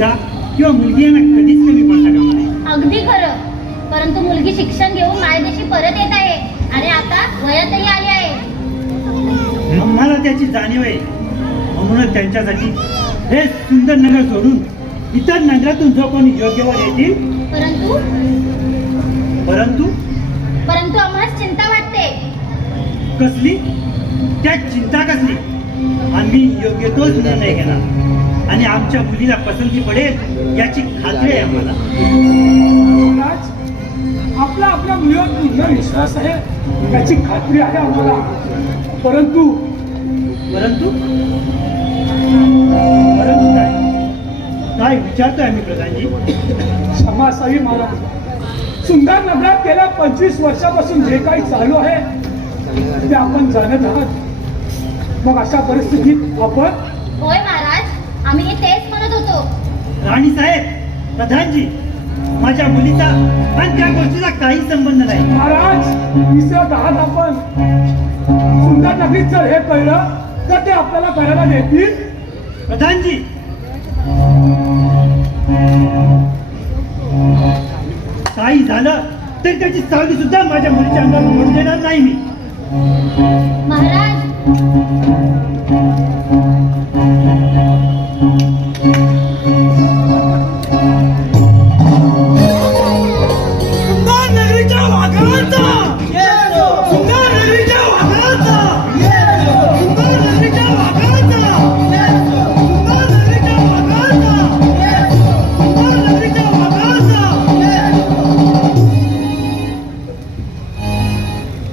मुलगा किंवा मुलगी यांना कधीच कमी पडता कामा नये अगदी खरं. परंतु मुलगी शिक्षण घेऊन मायदेशी परत येत आहे. आणि आता वयातही आली आहे. आम्हाला त्याची जाणीव आहे. म्हणूनच त्यांच्यासाठी हे सुंदर नगर सोडून इतर नगरातून जो कोणी योग्यवर येतील परंतु? परंतु? परंतु आम्हाला चिंता वाटते. कसली? त्या चिंता कसली? आम्ही योग्य तोच निर्णय घेणार. आणि आमच्या मुलीला पसंती पडेल याची खात्री आहे आम्हाला. आपला आपल्या मुलीवर पूर्ण विश्वास आहे याची खात्री आहे आम्हाला. परंतु परंतु परंतु काय? काय विचारतोय आम्ही प्रधानजी? क्षमासाई महाराज सुंदर नगरात गेल्या पंचवीस वर्षापासून जे काही चालू आहे ते आपण जाणत आहात. मग अशा परिस्थितीत आपण आम्ही हे तेच म्हणत होतो. राणी साहेब प्रधानजी माझ्या मुलीचा आणि त्या गोष्टीचा काही संबंध नाही. महाराज तिसऱ्या दहात आपण सुंदर नगरीत जर हे कळलं तर ते आपल्याला करायला देतील? प्रधानजी काही झालं तर त्याची सावली सुद्धा माझ्या मुलीच्या अंगावर मोडून देणार नाही मी. महाराज सुंदर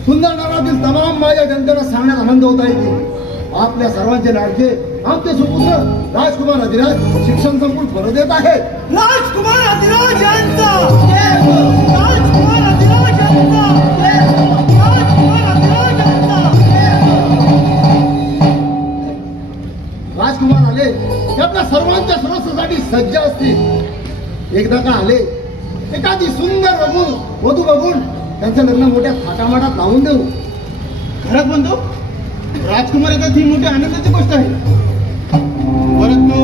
सुंदर नगरातील तमाम माझ्या जनतेला सांगण्यात आनंद होत आहे की आपल्या सर्वांचे लाडके आमचे सुपुत्र राजकुमार अधिराज शिक्षण संकुल परत येत आहेत राजकुमार अधिराज यांचा. राजकुमार अधिराज यांचा. राजकुमार अधिराज यांचा राजकुमार आले ते आपल्या सर्वांच्या सुरक्षेसाठी सज्ज असतील. एकदा का आले एखादी सुंदर बघून वधू बघून त्यांचं लग्न मोठ्या थाटामाटात लावून देऊ. खरंच म्हणतो राजकुमार येतात ही मोठी आनंदाची गोष्ट आहे. परंतु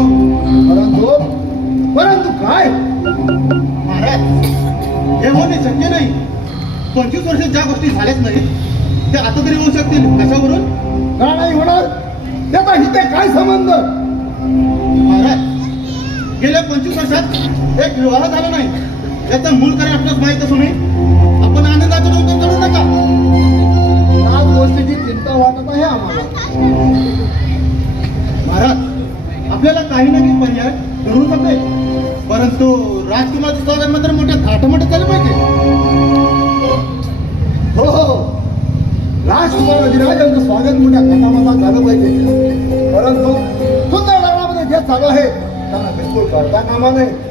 परंतु परंतु काय? महाराज हे होणे शक्य नाही. पंचवीस वर्षात ज्या गोष्टी झाल्याच नाही ते आता तरी होऊ शकतील. कशावरून? का नाही होणार त्याचा इथे काय संबंध? महाराज गेल्या पंचवीस वर्षात एक विवाह झाला नाही. याचं मूळ कारण आपल्यास माहीत असूनही आपण आनंदाचं डोंगर करू नका याच गोष्टीची चिंता वाटत आहे आम्हाला महाराज आपल्याला काही ना काही पर्याय करू शकते. परंतु राजकुमारचं स्वागत मात्र मोठ्या थाटामाटात झालं पाहिजे. हो हो. राजकुमार अधिराज यांचं स्वागत मोठ्या कथामतात झालं पाहिजे. परंतु सुंदर लग्नामध्ये जे चालू आहे त्यांना बिलकुल करता कामा नये.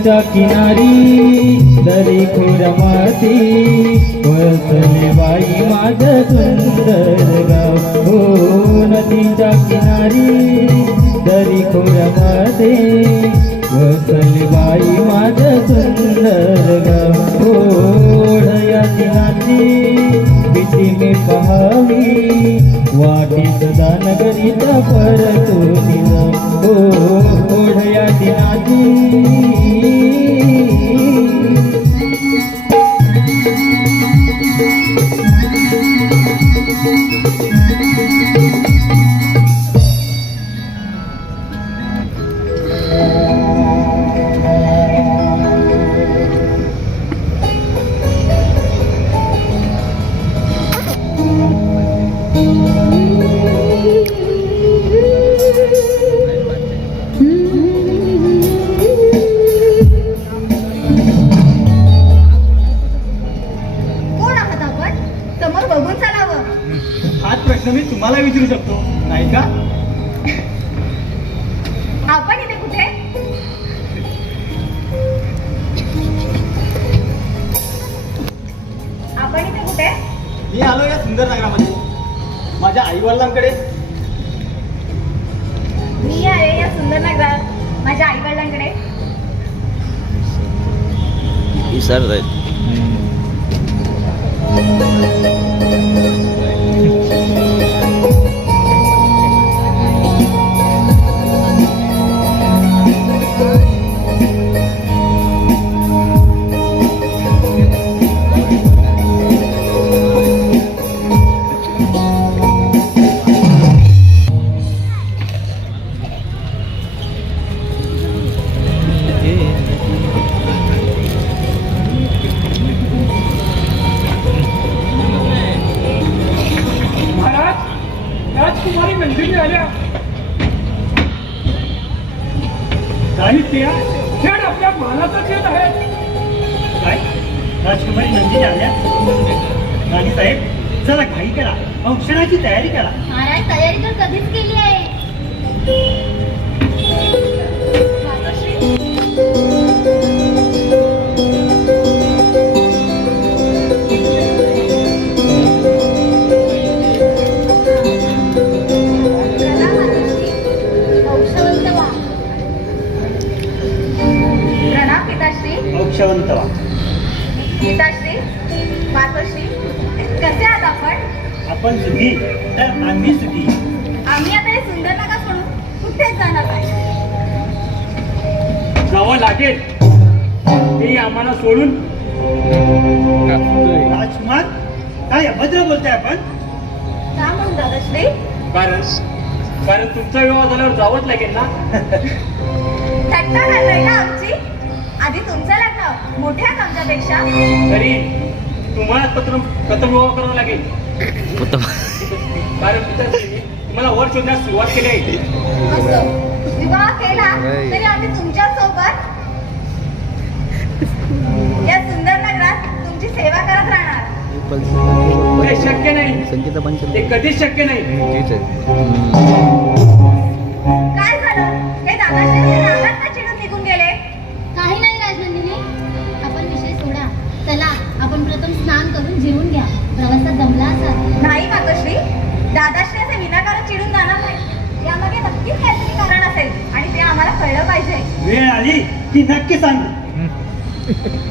नदीच्या किनारी दरी खोरमाती वसले बाई माझ सुंदर गाव हो नदीच्या किनारी दरी खोरमाते वसले बाई माझ सुंदर गाव हो ओढया दिनाची मी पहावी. वाटी सदा नगरीत परतून हो ओढया दिनाची प्रश्न मी तुम्हाला विचारू शकतो. नाही का? आपण इथे कुठे? आपण इथे कुठे? मी आलो या सुंदर नगरामध्ये. माझ्या आई वडिलांकडे मी आहे या सुंदर नगरात. माझ्या आई वडिलांकडे महाराज कारण तुमचा विवाह झाल्यावर जावंच लागेल ना? थट्टा का आमची? आधी तुमचं लग्न मोठ्या आमच्यापेक्षा. तरी तुम्हाला पत्र पत्रविवाह करावा लागेल. कारण पिताश्री तुम्हाला वर शोधण्यास सुरुवात केली आहे. असो. विवाह केला तरी आम्ही तुमच्यासोबत या सुंदर नगरात तुमची सेवा करत राहणार. ते शक्य नाही. ते कधीच शक्य नाही. काय झालं? हे दादाश्री रागात का चिडून निघून गेले? काही नाही राजनंदिनी. आपण विषय सोडा. चला आपण प्रथम स्नान करून जेवून घ्या. प्रवासात जमला असाल? नाही मातोश्री. दादाश्री असे विनाकारण चिडून जाणार नाही. यामागे नक्कीच काहीतरी कारण असेल आणि ते आम्हाला कळलं पाहिजे. वेळ आली की नक्की सांग.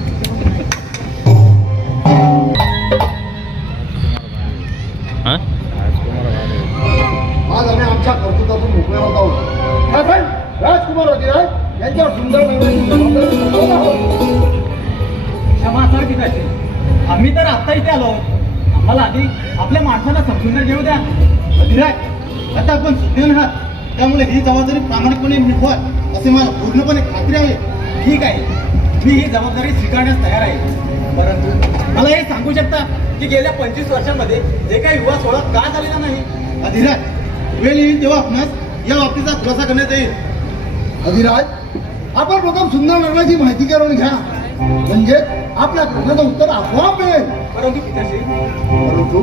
यांच्यावर सुंदर क्षमा असावी पिताश्री आम्ही तर आता इथे आलो आम्हाला आधी आपल्या माणसाला समजून तर घेऊ द्या. अधिराज आता आपण सुज्ञान आहात. त्यामुळे ही जबाबदारी प्रामाणिकपणे निभवाल असे मला पूर्णपणे खात्री आहे. ठीक आहे. मी ही जबाबदारी स्वीकारण्यास तयार आहे. परंतु मला हे सांगू शकता की गेल्या पंचवीस वर्षामध्ये जे काही युवा सोहळा का झालेला नाही? अधिराज वेळ येईल तेव्हा आपणास या बाबतीचा खुलासा करण्यात येईल. अधिराज आपण प्रथम सुंदर नगराची माहिती करून घ्या. म्हणजे आपल्या प्रश्नाचं उत्तर आपोआप मिळेल. परंतु परंतु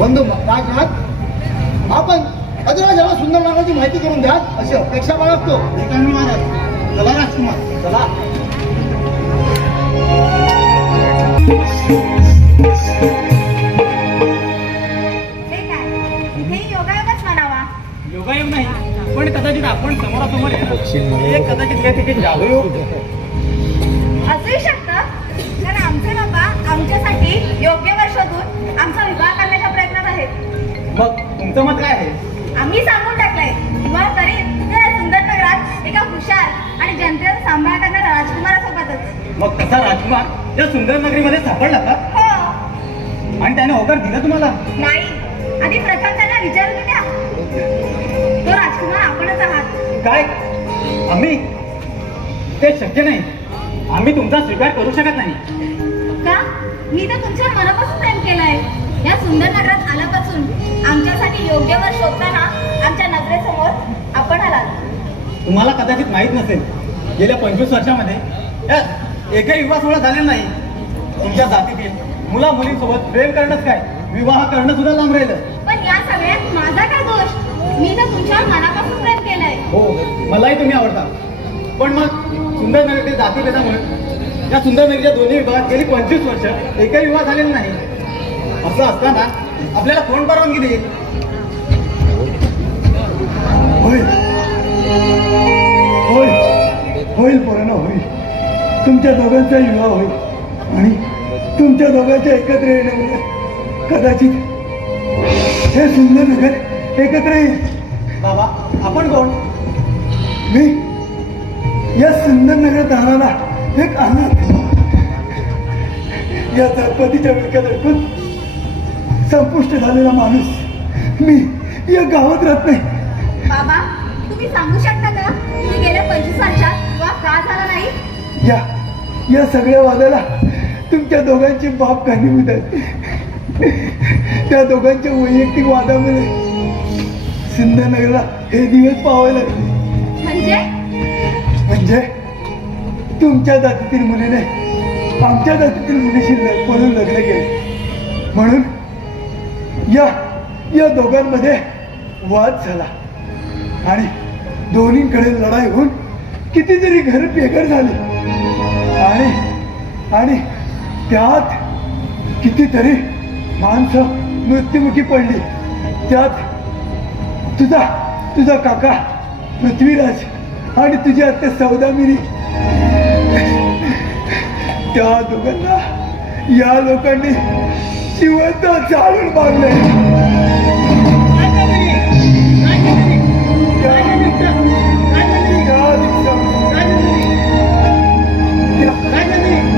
बंधू राजनाथ आपण अधिराजाला सुंदर नगराची माहिती करून द्या अशी अपेक्षा बाळगतो. चला. राजकुमार चला. पण कदाचित आपण समोरासमोर हे कदाचित शकतं. कारण आमचे बाबा आमच्यासाठी योग्य वर शोधून आमचा विवाह करण्याच्या प्रयत्नात आहेत मग तुमचं मत काय आहे? आम्ही सांगून टाकलंय. विवाह करीत सुंदर नगरात एका हुशार आणि जनतेचा सांभाळ करणाऱ्या राजकुमारासोबतच. मग तसा राजकुमार या सुंदर नगरीमध्ये सापडला का? हो. आणि त्याने होकार दिला तुम्हाला? नाही. आधी प्रथम त्यांना विचारू द्या तो राजकुमार आपणच आहात. काय? आम्ही? ते शक्य नाही. आम्ही तुमचा स्वीकार करू शकत नाही. का? मी तर तुमच्या मनापासून प्रेम केलंय. या सुंदर नगरात आल्यापासून आमच्यासाठी योग्य वर शोधताना आमच्या नजरेसमोर आपण आलात. तुम्हाला कदाचित माहीत नसेल गेल्या पंचवीस वर्षामध्ये या एकही विवाह सोहळा झालेला नाही. तुमच्या जातीतील मुला मुलींसोबत प्रेम करणंच काय? विवाह करणं सुद्धा लांब राहिलं. मी तर तुमच्यावर मनापासून प्रेम केलंय. हो मलाही तुम्ही आवडता. पण मग सुंदर ते जाती भेदामुळे या सुंदर नगरीच्या दोन्ही विभागात गेली पंचवीस वर्ष एकही विवाह झालेला नाही. असं असताना आपल्याला कोण परवानगी देईल? होईल. होईल. होईल पोरांना होईल. तुमच्या दोघांचा विवाह होईल. आणि तुमच्या दोघांच्या एकत्र येण्यामुळे कदाचित हे सुंदर नगर एकत्र येईल. बाबा आपण कोण? मी. या सुंदर नगरात राहणारा एक अनाथ या चरपतीच्या विळख्यात अडकून संपुष्ट झालेला माणूस मी. या गावात राहत नाही. बाबा तुम्ही सांगू शकता का? की गेल्या पंचवीस वर्षात का झाला नाही? या. या सगळ्या वादाला तुमच्या दोघांची बाप कारणीभूत आहे त्या दोघांच्या वैयक्तिक वादामुळे सिंधनगरला हे दिवस पाहावे लागले. म्हणजे? म्हणजे? तुमच्या जातीतील मुलीने आमच्या जातीतील मुलीशी पळून लग्न केले. म्हणून या या दोघांमध्ये वाद झाला. आणि दोन्हीकडे लढाई होऊन कितीतरी घर बेघर झाली. आणि आणि त्यात कितीतरी माणसं मृत्युमुखी पडली. त्यात तुझा तुझा काका पृथ्वीराज आणि तुझी आत्या सौदामिनी. त्या दोघांना या लोकांनी जिवंत जाळून मारले त्या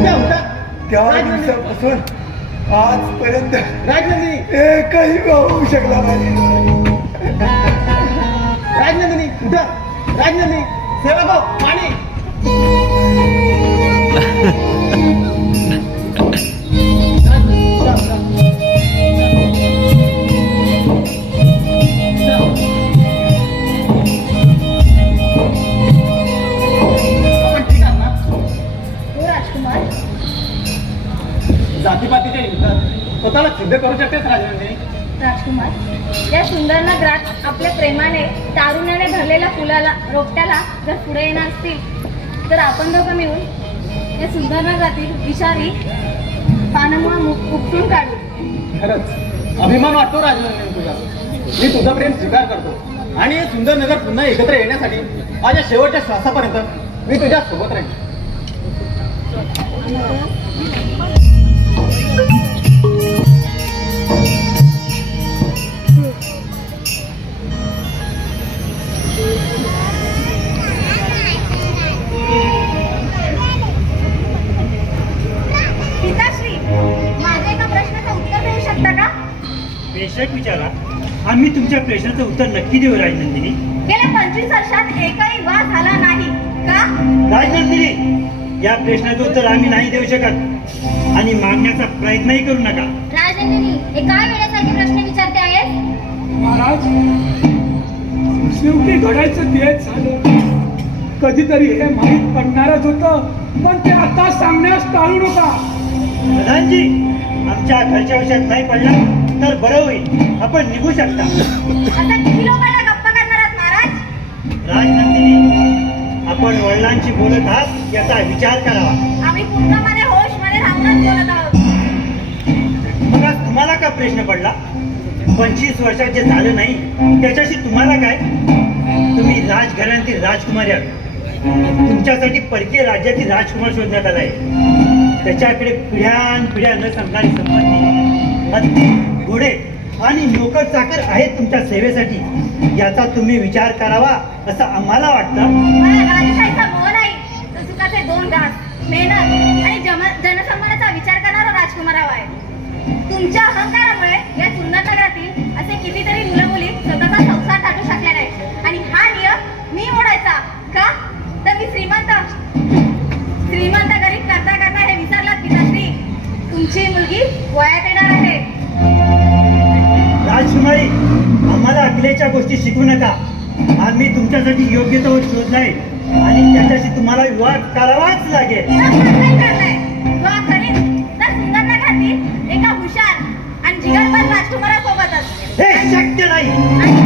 दिवसा- त्या दिवसापासून आजपर्यंत एक काही होऊ शकला नाही. राजनंदिनी उठा हो, पाणी. जातीपातीच्या युद्धात स्वतःला सिद्ध करू शकतेस राजनंदिनी राजकुमार. या सुंदर नगरात आपल्या प्रेमाने तारुण्याने धरलेल्या फुलाला रोपट्याला जर पुढे येणार असतील तर आपण दोघं मिळून या सुंदर नगरातील विषारी पानमुळा उपटून काढू. खरंच अभिमान वाटतो राजनंदिनी तुझा मी तुझं प्रेम स्वीकार करतो. आणि हे सुंदर नगर पुन्हा एकत्र येण्यासाठी माझ्या शेवटच्या श्वासापर्यंत मी तुझ्या सोबत राहील बेशक विचारा. आम्ही तुमच्या प्रश्नाचं उत्तर नक्की देऊ राजनंदिनी. गेल्या पंचवीस वर्षात एकही वाद झाला नाही का? राजनंदिनी या प्रश्नाचं उत्तर आम्ही नाही देऊ शकत. आणि मागण्याचा प्रयत्नही करू नका. राजनंदिनी हे काय वेळेसाठी प्रश्न विचारते आहेस? महाराज शेवटी घडायचं तेच झालं. कधीतरी हे माहीत पडणारच होतं पण ते आता सांगण्यास टाळू नका प्रधानजी आमच्या घरच्या विषयात नाही पडला? तर बरं होईल. आपण निघू शकता. राजनंदिनी आपण वडिलांशी बोलत आहात याचा विचार करावा. आम्ही पूर्णपणे होशमध्ये राहूनच बोलत आहोत. मग आज तुम्हाला का प्रश्न पडला? पंचवीस वर्षात जे झालं नाही त्याच्याशी तुम्हाला काय? तुम्ही राजघराण्यातील राजकुमारी आहात. तुमच्यासाठी परकीय राज्यातील राजकुमार शोधण्यात आलाय. त्याच्याकडे पिढ्यान पिढ्या न संपणारी संपत्ती. घोडे आणि नोकर चाकर आहेत तुमच्या सेवेसाठी. याचा तुम्ही विचार करावा असं आम्हाला वाटतं. मला नाही. तर सुखाचे दोन घास मेहनत आणि जम- जनसन्मानाचा विचार करणारा राजकुमार हवा आहे. तुमच्या अहंकारामुळे या सुंदर नगरातील असे कितीतरी मुलं मुली स्वतःचा संसार टाकू शकले नाही आणि हा नियम मी मोडायचा का? तर मी श्रीमंत. श्रीमंत गरीब करता करता हे विसरलात पिताश्री. तुमची मुलगी वयात अकलेच्या गोष्टी शिकू नका. आम्ही तुमच्यासाठी योग्य तो शोधलाय. आणि त्याच्याशी तुम्हाला विवाह करावाच लागेल. हे शक्य नाही.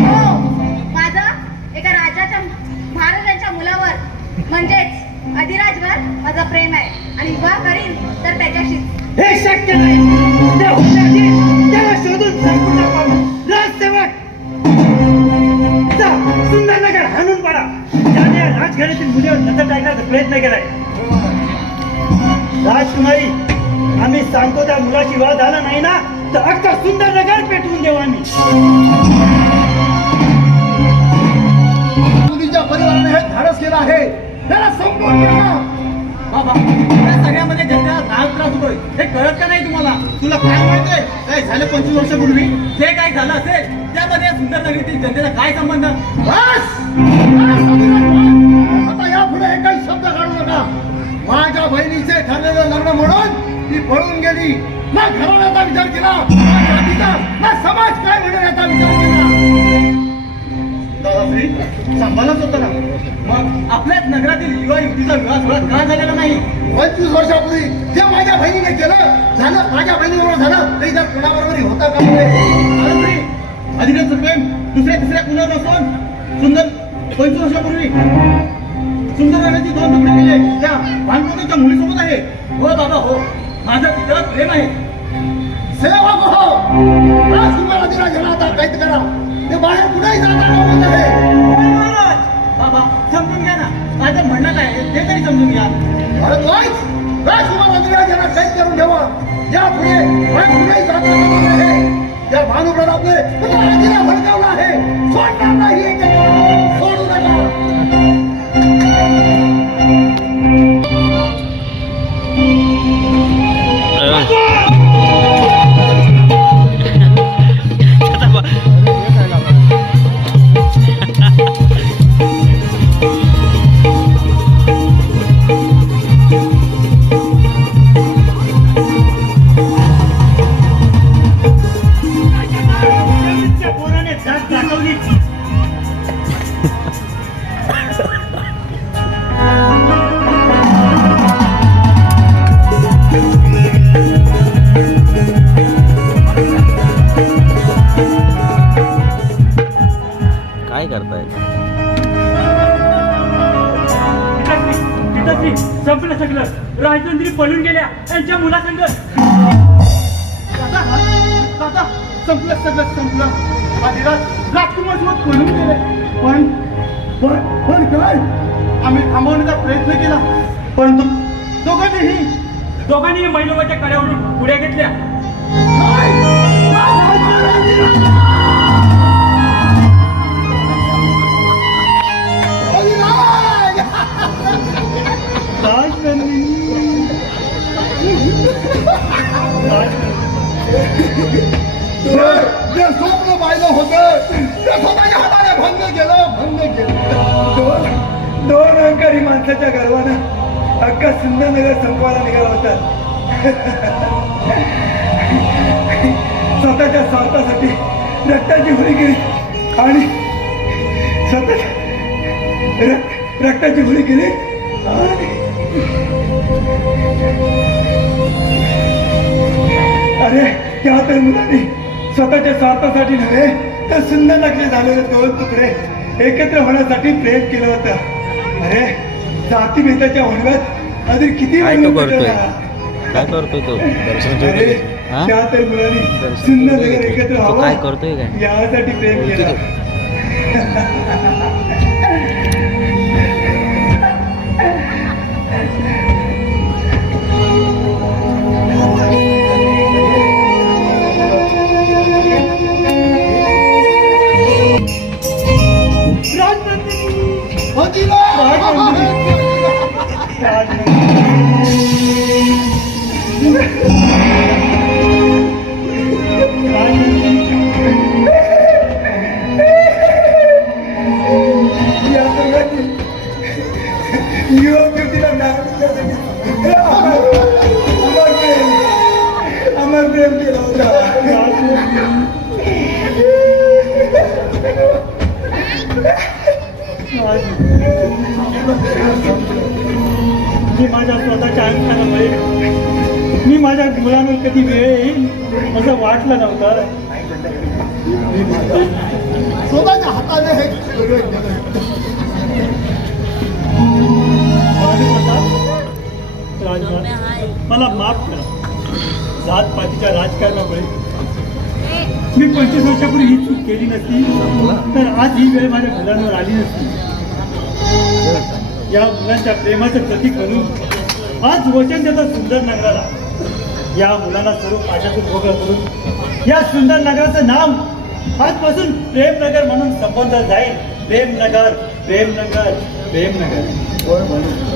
हो माझं एका राजाच्या महाराजांच्या मुलावर म्हणजेच अधिराजवर माझं प्रेम आहे. आणि विवाह करीन तर त्याच्याशी. हे शक्य नाही. त्या हुशारी त्याला शोधून संपूर्ण पाहू राजसेवक! सुंदरनगर सुंदर नगर हाणून पडा त्याने राजघराण्यातील मुलीवर नजर टाकण्याचा प्रयत्न केलाय. राजकुमारी आम्ही सांगतो त्या मुलाची वाद झाला नाही ना तर अख्खा सुंदरनगर पेटवून देऊ आम्ही. मुलीच्या परिवाराने हे धाडस केलं आहे. त्याला संपवून या सगळ्यामध्ये जनतेला काय त्रास होतोय हे कळत का नाही तुम्हाला? तुला काय माहितोय? काय झालं पंचवीस वर्षापूर्वी? जे काय झालं असेल त्यामध्ये या सुंदर नगरीतील जनतेचा काय संबंध? बस! आता यापुढे शब्द काढू नका. माझ्या बहिणीचे ठरलेलं लग्न म्हणून ती पळून गेली. ना घराण्याचा विचार केला. ना जातीचा ना समाज काय म्हणून याचा विचार केला? दादाश्री सांभाळच होतं ना? मग आपल्याच नगरातील युवा युवतीचा विवाह सोहळा का झालेला नाही? पंचवीस वर्षापूर्वी जे माझ्या बहिणीने केलं झालं माझ्या बहिणीबरोबर झालं तरी जर कुणाबरोबरही होता का दादाश्री अधिकाचं प्रेम दुसऱ्या तिसऱ्या कुणावर नसून सुंदर पंचवीस वर्षापूर्वी. सुंदर राण्याची दोन तुकडे केले त्या भानपुरीच्या मुलीसोबत आहे. हो बाबा हो. माझं तिच्यावर प्रेम आहे. सेवक हो. राजकुमार अधिराजाला आता कैद करा. ते बाहेर कुठेही महाराज. बाबा समजून घ्या ना. माझं म्हणणं आहे ते तरी समजून घ्या. भारद्वाज राजकुमार अधिराजाला कैद करून ठेवा. यापुढे बाहेर कुठेही जाता या भानुप्रतापने पुन्हा भडकावला आहे. सोडणार नाही. सोडू नका. सगळं पळून गेल्या त्यांच्या मुलासंग. दादा संपलं सगळं संपलं. आदिराज राजकुमार सोबत पळून गेले. पण पण पण काय? आम्ही थांबवण्याचा प्रयत्न केला. परंतु दोघांनीही दोघांनी मैलोबाच्या कड्यावरून उड्या घेतल्या. जे स्वप्न पाहिलं होत. ते स्वतःच्या हाताने भंग केलं भंग केलं. दोन दोन अहंकारी माणसाच्या गर्वानं अख्खा सुंदरनगर संपवायला निघाला होता. स्वतःच्या स्वार्थासाठी रक्ताची होळी केली. आणि स्वतः रक्ताची होळी केली. आणि अरे त्या तर मुलांनी स्वतःच्या स्वार्थासाठी नव्हे तर सुंदर लक्ष झालेले दोन तुकडे एकत्र होण्यासाठी प्रेम केलं होतं. अरे जातीभेदाच्या वणव्यात अधिक किती काय तो वणवण करतोय? मिटवणार? काय करतोय तो? हा? त्या तर मुलांनी सुंदर एकत्र व्हावं करतोय काय? यासाठी प्रेम केलं. माझ्या स्वतःच्या अहंकारामुळे मी माझ्या मुलांवर कधी वेळ येईल असं वाटलं नव्हतं. स्वतःच्या हाताने हे मला माफ करा. जात पातीच्या राजकारणामुळे मी पंचवीस वर्षापूर्वी ही चूक केली नसती तर आज ही वेळ माझ्या मुलांवर आली नसती. या मुलांच्या प्रेमाचं प्रतीक म्हणून आज वचन देतो सुंदर नगराला. या मुलांना सर्व पाशातून मोकळं करून या सुंदर नगराचं नाव आजपासून प्रेमनगर म्हणून संबोधलं जाईल. प्रेमनगर प्रेमनगर प्रेमनगर.